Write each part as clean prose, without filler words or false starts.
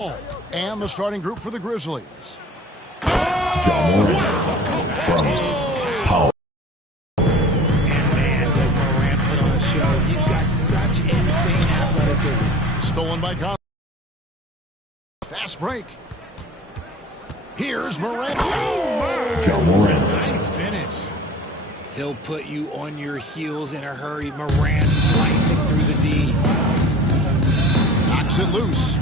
And the starting group for the Grizzlies. John Morant from Powell. And man, does Morant put on a show. He's got such insane athleticism. Stolen by Conley. Fast break. Here's Morant. John Morant. Nice finish. He'll put you on your heels in a hurry. Morant slicing through the D. Knocks it loose.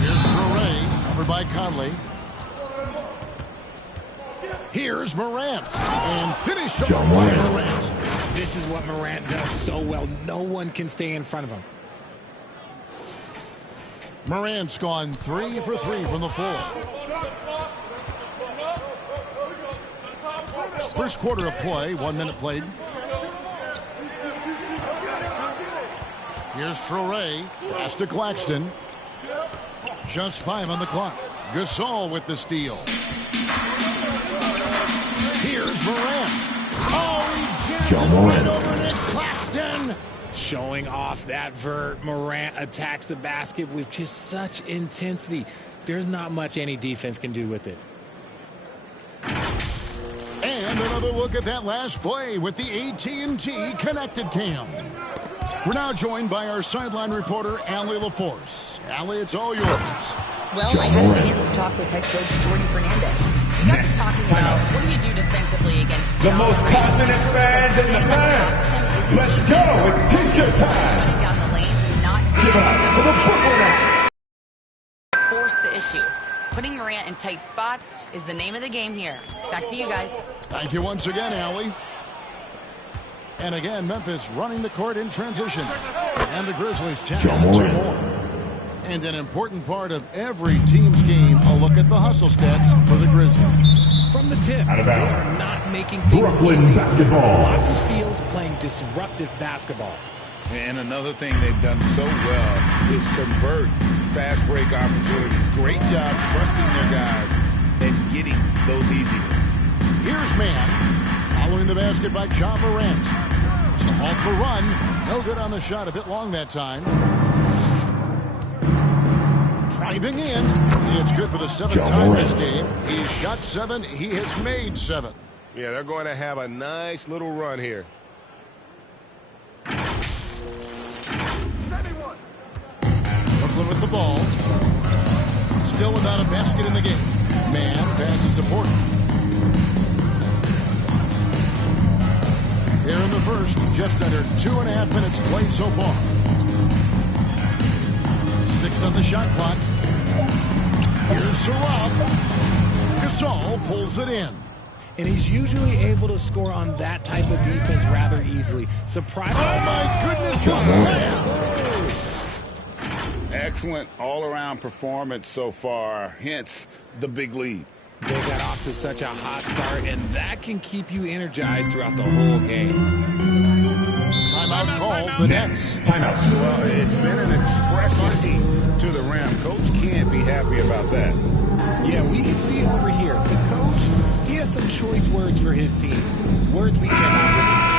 Here's Traore, covered by Conley. Here's Morant. And finished off by Morant. This is what Morant does so well. No one can stay in front of him. Morant's gone 3 for 3 from the floor. First quarter of play, 1 minute played. Here's Traore, pass to Claxton. Just 5 on the clock. Gasol with the steal. Here's Morant. Oh, he jams it right over to Claxton. Showing off that vert. Morant attacks the basket with just such intensity. There's not much any defense can do with it. And another look at that last play with the AT&T Connected Cam. We're now joined by our sideline reporter, Allie LaForce. Allie, it's all yours. Well, I had a chance to talk with head coach Jordy Fernandez. We got to talking about what do you do defensively against the most confident fans in the land. Let's go. It's teacher time. Shutting down the lanes and not Give it up for the Brooklyn Nets. Force the issue. Putting Morant in tight spots is the name of the game here. Back to you guys. Thank you once again, Allie. And again, Memphis running the court in transition. And the Grizzlies challenge 2 more. And an important part of every team's game, a look at the hustle stats for the Grizzlies. From the tip, they are not making things Brooklyn easy. basketball. Lots of steals, playing disruptive basketball. And another thing they've done so well is convert fast break opportunities. Great job trusting their guys and getting those easy ones. Here's Man. Following the basket by John Morant. To halt the run. No good on the shot. A bit long that time. Driving in. It's good for the 7th time this game. He's shot 7. He has made 7. Yeah, they're going to have a nice little run here. Brooklyn with the ball. Still without a basket in the game. Man passes to Porter. Here in the first, just under 2.5 minutes played so far. 6 on the shot clock. Here's Sarab. Gasol pulls it in. And he's usually able to score on that type of defense rather easily. Surprise! Oh my goodness! Excellent all-around performance so far, hence the big lead. They got off to such a hot start, and that can keep you energized throughout the whole game. Timeout called. The Nets. Timeout. Well, it's been an expressive heat to the rim. Coach can't be happy about that. Yeah, we can see over here. The coach, he has some choice words for his team. Words we cannot read.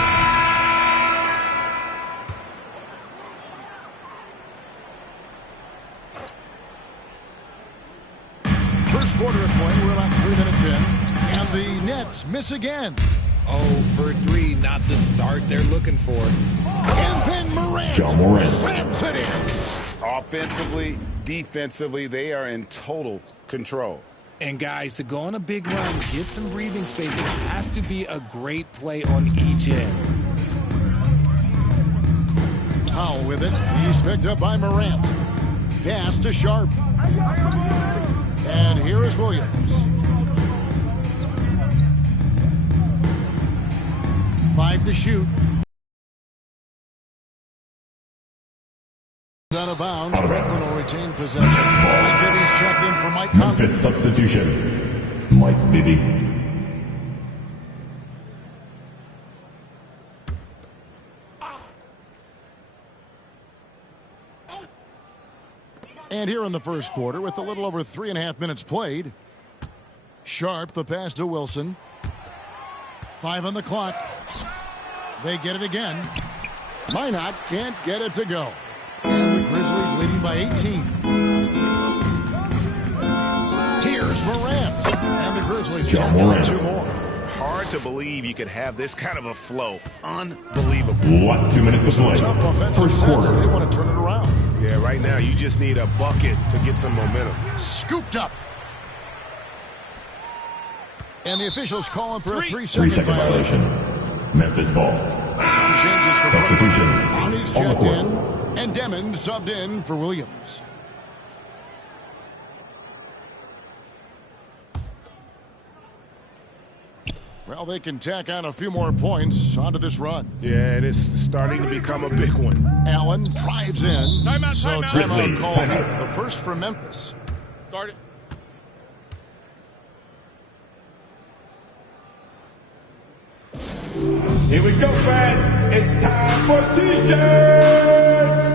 First quarter of play, we're about 3 minutes in, and the Nets miss again. 0 for 3, not the start they're looking for. And then Morant slams it in. Offensively, defensively, they are in total control. And guys, to go on a big run, get some breathing space, it has to be a great play on each end. Powell with it. He's picked up by Morant. Pass to Sharp. And here is Williams. 5 to shoot. Out of bounds. Brooklyn will retain possession. Mike Bibby's checked in for Mike Conley. Memphis substitution. Mike Bibby. And here in the first quarter, with a little over 3.5 minutes played, Sharp, the pass to Wilson. 5 on the clock. They get it again. Minot can't get it to go. And the leading by 18. Here's Morant. And the Grizzlies tack on 2 more. Hard to believe you could have this kind of a flow. Unbelievable. Last 2 minutes to play. Tough offensive First sets. quarter. They want to turn it around. Yeah, right now you just need a bucket to get some momentum. Scooped up. And the officials calling for a 3-second 3-second violation. Memphis ball. Some changes for Substitutions Ronnie's on the checked court. in, and Demon subbed in for Williams. Well, they can tack on a few more points onto this run. Yeah, and it's starting to become a big one. Allen drives in. So timeout call Timeout. here. The first for Memphis. Start it. Here we go, fans. It's time for T-shirts.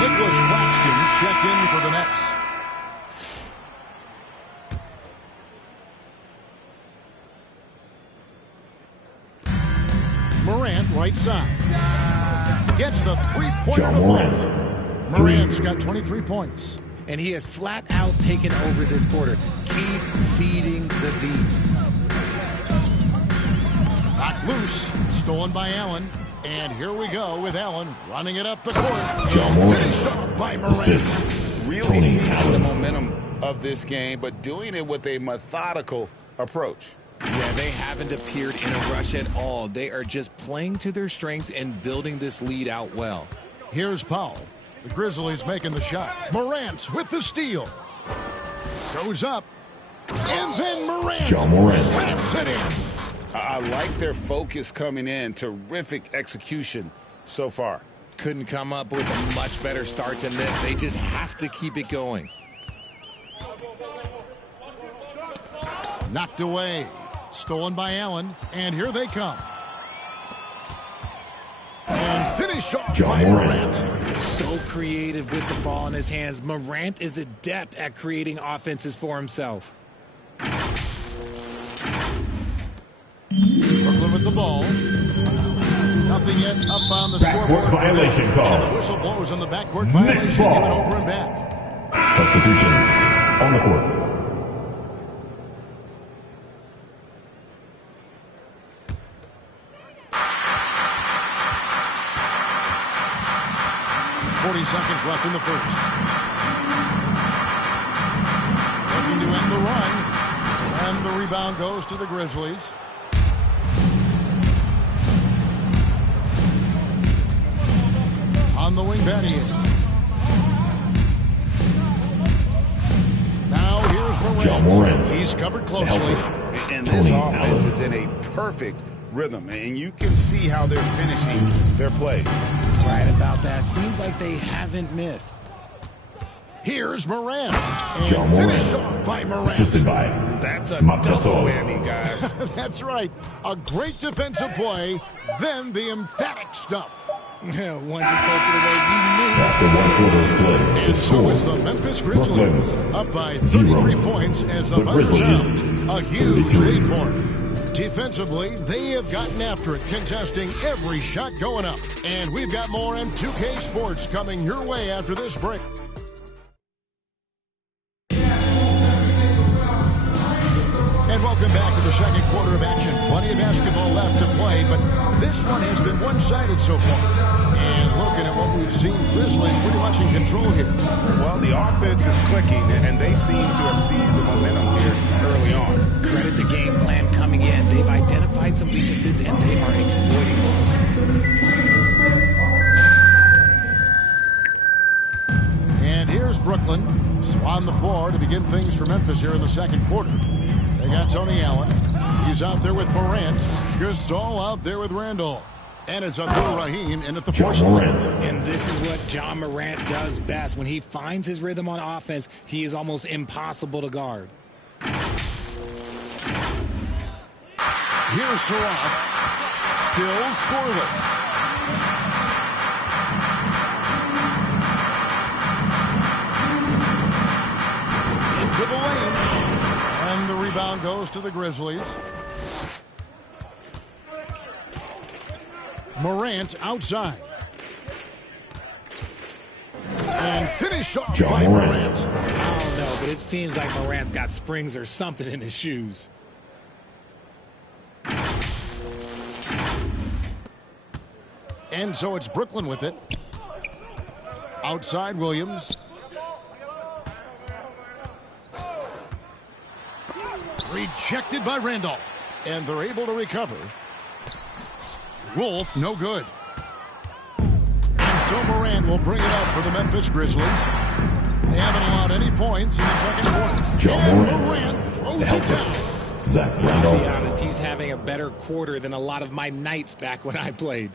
Nicholas Claxton's checked in for the Nets. Morant, right side. Gets the three-pointer to fall. Morant's got 23 points. And he has flat out taken over this quarter. Keep feeding the beast. Knocked loose, stolen by Allen. And here we go with Allen running it up the court. John And Morant. finished off by Morant. Assist. Really Tony seizing the Allen. momentum of this game, but doing it with a methodical approach. Yeah, they haven't appeared in a rush at all. They are just playing to their strengths and building this lead out well. Here's Powell. The Grizzlies making the shot. Morant with the steal. Goes up. And then Morant. John Morant. Wraps it in. I like their focus coming in. Terrific execution so far. Couldn't come up with a much better start than this. They just have to keep it going. Knocked away. Stolen by Allen. And here they come. And finished off John by Morant. Morant. So creative with the ball in his hands. Morant is adept at creating offenses for himself. Brooklyn with the ball. Nothing yet up on the Backcourt scoreboard. for them. violation call. And the whistle blows on the backcourt Next violation. ball. Given over and back. Substitutions on the court. Seconds left in the first. Looking to end the run. And the rebound goes to the Grizzlies. On the wing, Battier. Now here's Morant. John Morant. He's covered closely. And this Tony offense Allen. is in a perfect rhythm, and you can see how they're finishing their play. Right about that. Seems like they haven't missed. Here's Morant. And John finished Morant. off by Morant. Assisted by That's a Matt double Gasol. whammy, guys. That's right. A great defensive play, then the emphatic stuff. Once he poked it away, After one quarter of play, the And so score. is the Memphis Grizzlies Brooklyn, up by 0. 33 points as the The buzzer Grizzlies, sounds. A huge 33. lead for them. Defensively, they have gotten after it, contesting every shot going up. And we've got more M2K Sports coming your way after this break. And welcome back to the second quarter of action. Plenty of basketball left to play, but this one has been one-sided so far. And looking at what we've seen, Grizzlies pretty much in control here. Well, the offense is clicking, and they seem to have seized the momentum here early on. Credit the game plan coming in. They've identified some weaknesses, and they are exploiting those. And here's Brooklyn. So on the floor to begin things for Memphis here in the second quarter. They got Tony Allen. He's out there with Morant. Gasol out there with Randall. And it's Abdul Rahim in at the John force Morant. line. And this is what John Morant does best. When he finds his rhythm on offense, he is almost impossible to guard. Here's Surratt. Still scoreless. Into the lane. And the rebound goes to the Grizzlies. Morant outside. And finished off Ja by Morant. Morant. I don't know, but it seems like Morant's got springs or something in his shoes. And so it's Brooklyn with it. Outside Williams. Rejected by Randolph. And they're able to recover. Wolf, no good. And so Morant will bring it up for the Memphis Grizzlies. They haven't allowed any points in the second quarter. Ja And Morant. Morant throws The it helper. down. Zach I'll be Randolph. honest, he's having a better quarter than a lot of my nights back when I played.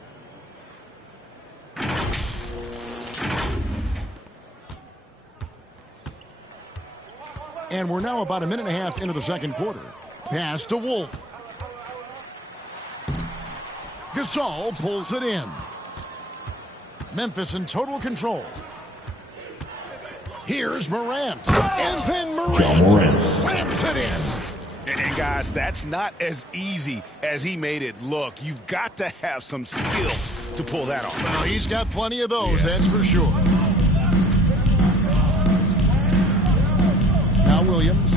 And we're now about a minute and a half into the second quarter. Pass to Wolf. Gasol pulls it in. Memphis in total control. Here's Morant. And then Ja Morant. slams it in. And guys, that's not as easy as he made it look. You've got to have some skills to pull that off. Well, he's got plenty of those, that's for sure. Now Williams,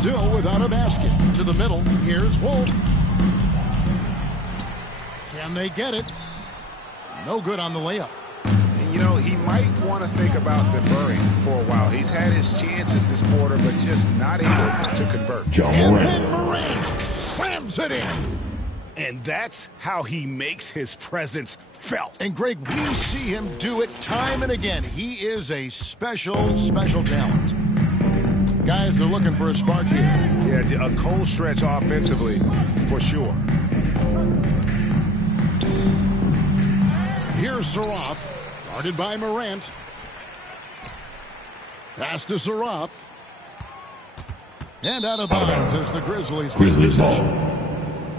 still without a basket. To the middle, here's Wolf. Can they get it? No good on the layup. And, you know, he might want to think about deferring for a while. He's had his chances this quarter, but just not able to convert. Ja And Morant. then Morant slams it in. And that's how he makes his presence felt. And Greg, we see him do it time and again. He is a special, special talent. Guys are looking for a spark here. Yeah, a cold stretch offensively, for sure. Here's Saroff, guarded by Morant. Pass to Saroff. And out of bounds as the Grizzlies lose Grizzlies ball. possession.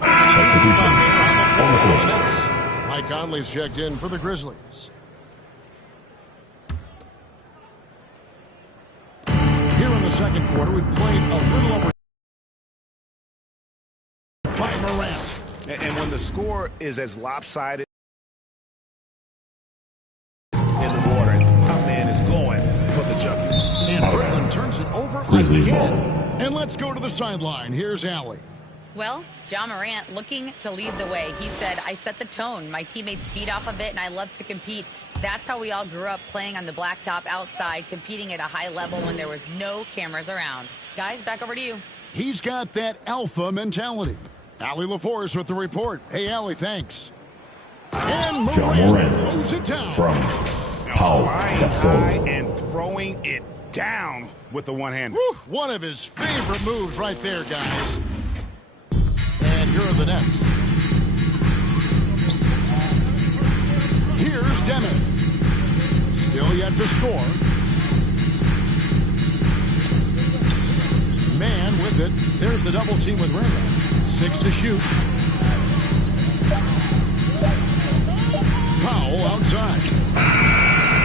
Substitution. On the For the floor. Nets. Mike Conley's checked in for the Grizzlies. Here in the second quarter, we've played a little over by Morant. And when the score is as lopsided in the water, my man is going for the jugular. And Brooklyn turns it over Grizzlies again. ball. And let's go to the sideline. Here's Allie. Well, Ja Morant looking to lead the way. He said, I set the tone. My teammates feed off of it, and I love to compete. That's how we all grew up, playing on the blacktop outside, competing at a high level when there was no cameras around. Guys, back over to you. He's got that alpha mentality. Allie LaForce with the report. Hey, Allie, thanks. And Ja Morant Morant. throws it down. From Paul Flying high Gasol. and throwing it down with the one-hand. Whew, one of his favorite moves right there, guys. And here are the Nets. Here's Demon. Still yet to score. Man with it. There's the double team with Randall. 6 to shoot. Powell outside.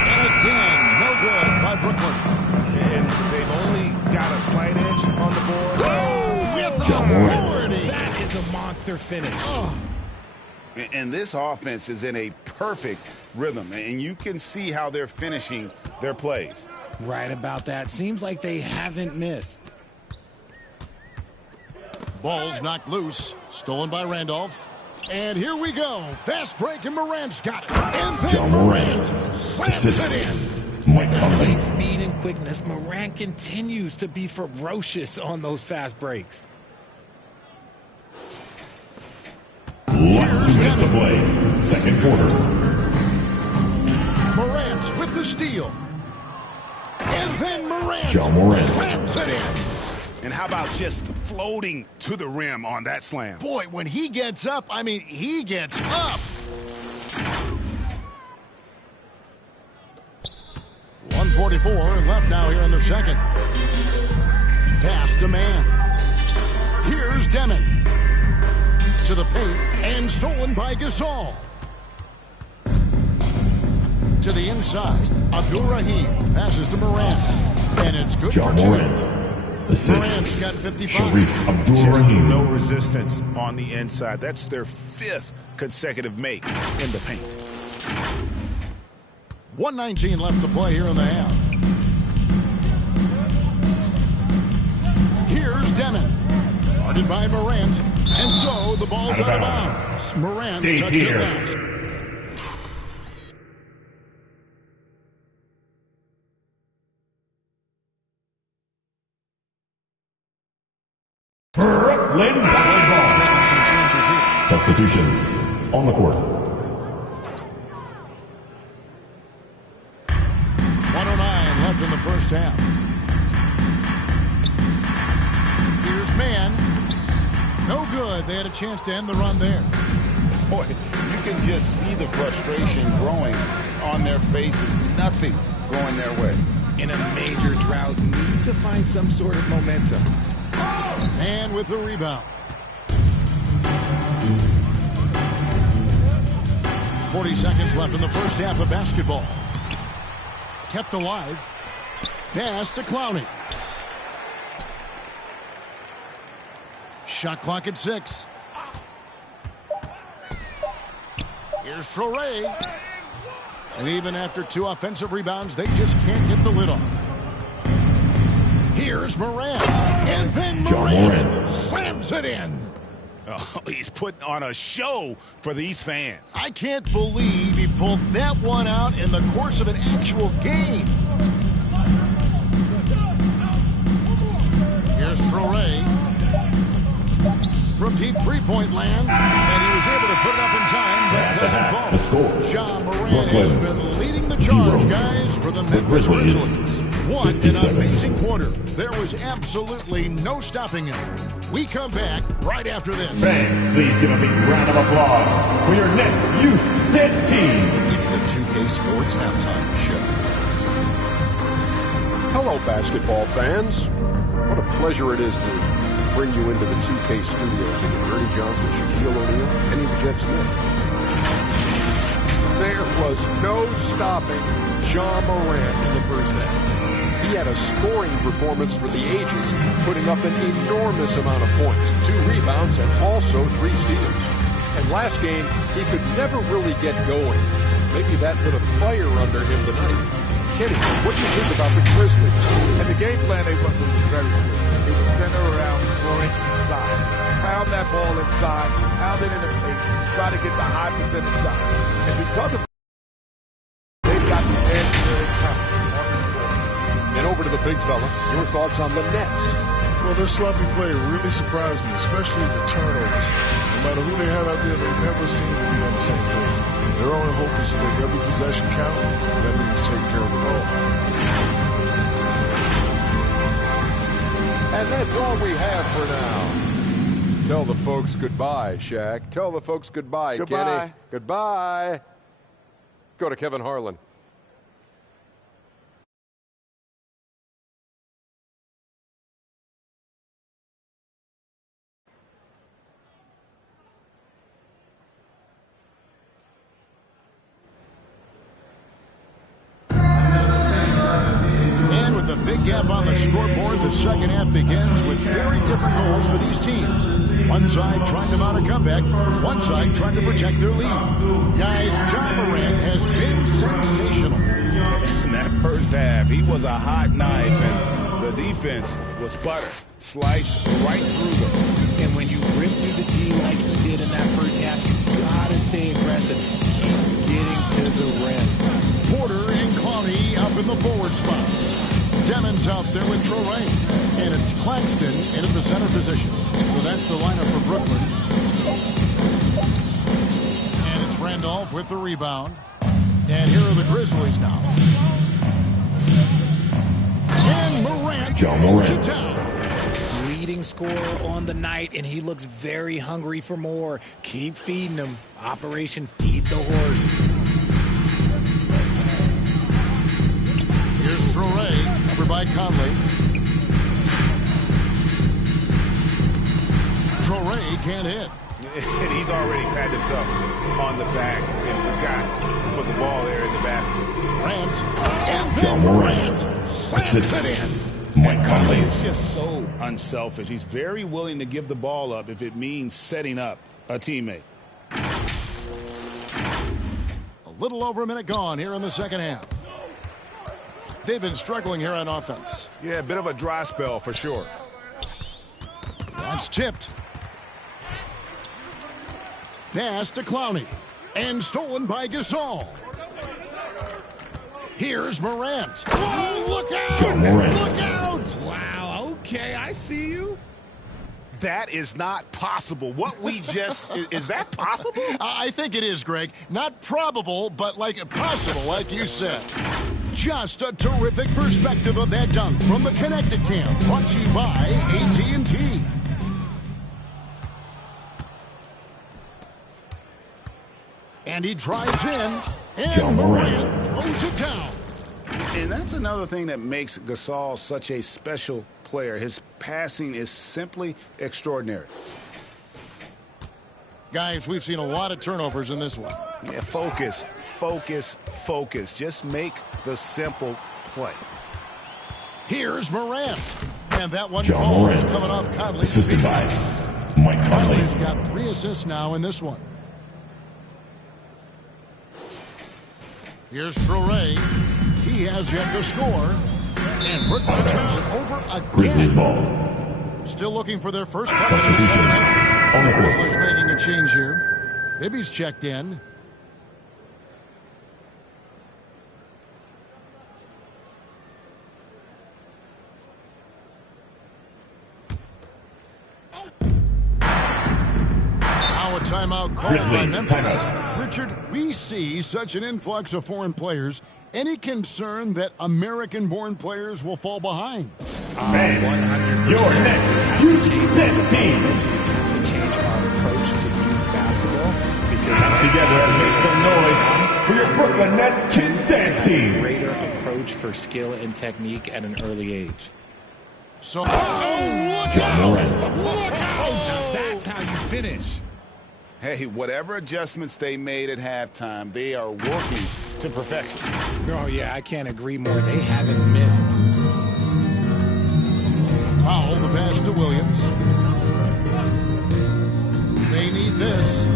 And again, no good by Brooklyn. And they've only got a slight edge on the board. With Ja Morant. authority. That is a monster finish. And this offense is in a perfect rhythm. And you can see how they're finishing their plays. Right about that. Seems like they haven't missed. Ball's knocked loose. Stolen by Randolph. And here we go. Fast break, and Morant's got it. And then Ja Morant. Morant slams it in. Assist. Mike Conley. Great speed and quickness. Morant continues to be ferocious on those fast breaks. Last 2 minutes to play. Second quarter. Morant with the steal. And then Morant Ja Morant. slams it in. And how about just floating to the rim on that slam? Boy, when he gets up, I mean, he gets up. 1:44 left now here in the second. Pass to Man. Here's Demon. To the paint and stolen by Gasol. To the inside, Abdul-Rahim passes to Morant. And it's good Ja for two. Morant. Assist. Morant's got 55. Sharif Just Abdul-Rahim. no resistance on the inside. That's their 5th consecutive make in the paint. 1:19 left to play here in the half. Here's Demon. Guarded by Morant. And so the ball's out of bounds. Morant touched it last. Brooklyn substitutions on the court. 1:09 left in the first half. Here's Man. No good. They had a chance to end the run there. Boy, you can just see the frustration growing on their faces. Nothing going their way. In a major drought, need to find some sort of momentum. And with the rebound. 40 seconds left in the first half of basketball. Kept alive. Pass to Clowney. Shot clock at 6. Here's Traore. And even after 2 offensive rebounds, they just can't get the lid off. Here's Morant. And then Morant slams it in. Oh, he's putting on a show for these fans. I can't believe he pulled that one out in the course of an actual game. Here's Traore. From deep three-point land, and he was able to put it up in time, but doesn't fall. Ja Morant has been leading the charge, guys, for the Memphis Grizzlies. What an amazing quarter. There was absolutely no stopping him. We come back right after this. Fans, please give a big round of applause for your next Youth Dance Team. It's the 2K Sports Halftime Show. Hello, basketball fans. What a pleasure it is to bring you into the 2K studios with Ernie Johnson, Shaquille O'Neal, Kenny the Jet Smith. There was no stopping Ja Morant in the first half. He had a scoring performance for the ages, putting up an enormous amount of points, 2 rebounds, and also 3 steals. And last game, he could never really get going. Maybe that lit a fire under him tonight. Kenny, what do you think about the Grizzlies? And the game plan they went was very good. It was centered around scoring inside. Pound that ball inside, pound it in the paint, try to get the high percentage shot. And because of they've got the edge really counting on the floor. And over to the big fella, your thoughts on the Nets? Well, their sloppy play really surprised me, especially the turnovers. No matter who they have out there, they never seem to be on the same page. Their only hope is to make every possession count, and that means take care of it all. And that's all we have for now. Tell the folks goodbye, Shaq. Tell the folks goodbye, Kenny. Goodbye. Go to Kevin Harlan. A big gap on the scoreboard. The second half begins with very different goals for these teams. One side trying to mount a comeback, one side trying to protect their lead. Guys, Ja Morant has been sensational. In that first half, he was a hot knife, and the defense was butter. Sliced right through them. And when you rip through the D like he did in that first half, you gotta stay aggressive. Keep getting to the rim. Porter and Clowney up in the forward spots. Demon's out there with Traore. And it's Claxton in at the center position. So that's the lineup for Brooklyn. And it's Randolph with the rebound. And here are the Grizzlies now. And Morant moves it down. Leading scorer on the night, and he looks very hungry for more. Keep feeding him. Operation Feed the Horse. Here's Traore, over by Conley. Traore can't hit. And he's already patted himself on the back and forgot to put the ball there in the basket. Morant, and then Morant slams it in. Mike Conley is just so unselfish. He's very willing to give the ball up if it means setting up a teammate. Little over a minute gone here in the second half. They've been struggling here on offense. Yeah, a bit of a dry spell for sure. That's tipped. Pass to Clowney. And stolen by Gasol. Here's Morant. Oh, look out! Look out! Wow, okay, I see you. That is not possible. What we just... is that possible? I think it is, Greg. Not probable, but like possible, like you said. Just a terrific perspective of that dunk from the Connected Camp. Brought to you by AT&T. And he drives in, and Morant throws it down. And that's another thing that makes Gasol such a special player. His passing is simply extraordinary. Guys, we've seen a lot of turnovers in this one. Yeah, focus, focus, focus. Just make the simple play. Here's Morant. And that one falls coming off Conley's feet. Assisted by Mike Conley. Conley's got 3 assists now in this one. Here's Traoré. He has yet to score. And Brooklyn turns it over Grizzlies again. ball. Still looking for their first bucket of the second half. The Grizzlies making a change here. Bibby's checked in. Now a timeout called by Memphis. Richard, we see such an influx of foreign players. Any concern that American-born players will fall behind? Your next youth team. Change our approach to youth basketball because Come together and make some noise for your Brooklyn Nets Kids Dance Team. greater approach for skill and technique at an early age. So, look John out! Morant. Look out! That's how you finish. Hey, whatever adjustments they made at halftime, they are working to perfection. Oh, yeah, I can't agree more. They haven't missed. Powell, the pass to Williams. They need this.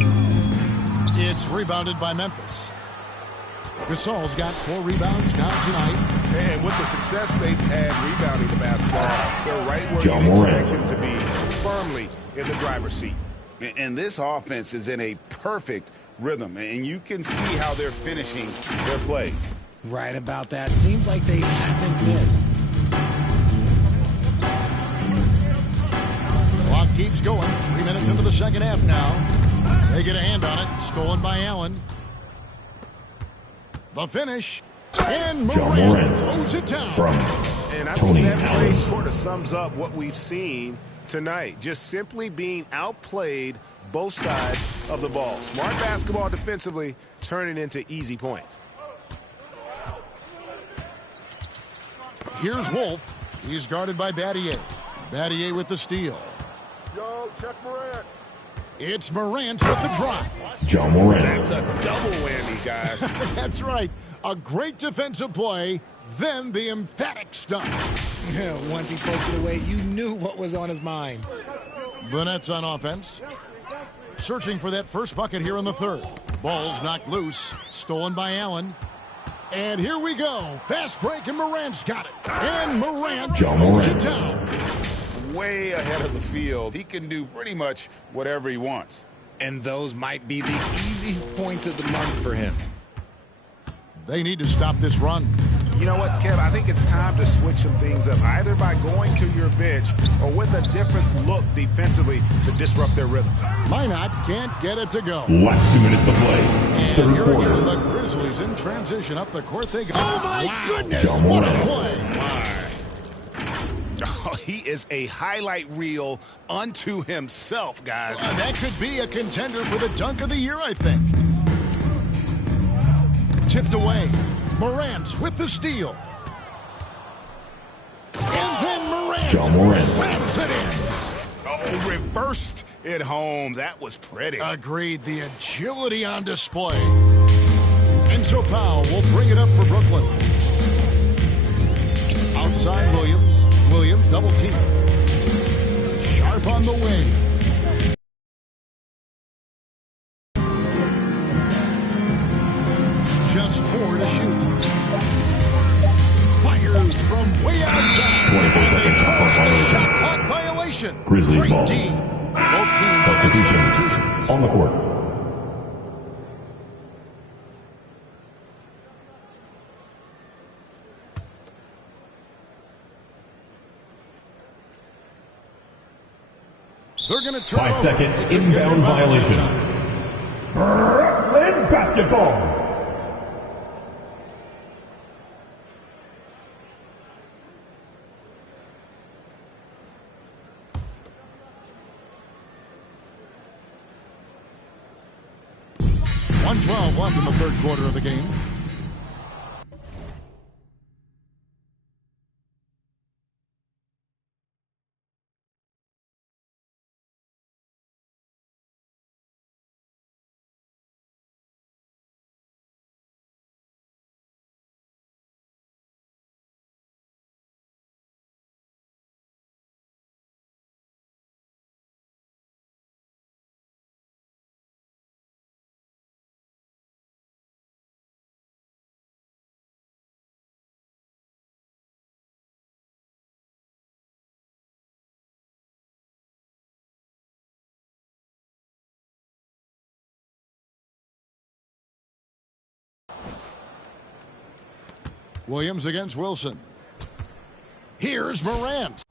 It's rebounded by Memphis. Gasol's got 4 rebounds now tonight. And with the success they've had rebounding the basketball, they're right where John you Morant. expect them to be, firmly in the driver's seat. And this offense is in a perfect rhythm, and you can see how they're finishing their plays. Right about that. Seems like they haven't missed. Clock keeps going. 3 minutes into the second half now. They get a hand on it. Stolen by Allen. The finish. And Morant throws it down. From And I Tony think that play Allen. sort of sums up what we've seen tonight. Just simply being outplayed both sides of the ball. Smart basketball defensively, turning into easy points. Here's Wolf. He's guarded by Battier. Battier with the steal. Yo, check Morant. It's Morant with the drop. John Morant. That's a double whammy, guys. That's right. A great defensive play, then the emphatic stuff. Once he poked it away, you knew what was on his mind. The Nets on offense. Searching for that first bucket here in the third. Ball's knocked loose. Stolen by Allen. And here we go. Fast break, and Morant's got it. And Morant John throws Morant. it down. Way ahead of the field. He can do pretty much whatever he wants. And those might be the easiest points of the month for him. They need to stop this run. You know what, Kev? I think it's time to switch some things up, either by going to your bench or with a different look defensively to disrupt their rhythm. Minot can't get it to go. Last 2 minutes to play. And Third here again, quarter. the Grizzlies in transition up the court. They go. Oh, my goodness. John What a Morant. play. Oh, he is a highlight reel unto himself, guys. That could be a contender for the dunk of the year, I think. Tipped away. Morant with the steal. And then Morant. John Morant. Slams it in. Oh, reversed it home. That was pretty. Agreed. The agility on display. And so Powell will bring it up for Brooklyn. Outside Williams. Williams double team. Sharp on the wing. over to shoot. Fires from way outside. 24 seconds on The violation. shot clock violation. Grizzlies Great ball. team. Both teams have Substitutions substitutions. on the court. They're going to turn 5-second over. inbound violation. Brooklyn basketball. .112 left in the third quarter of the game. Williams against Wilson. Here's Morant.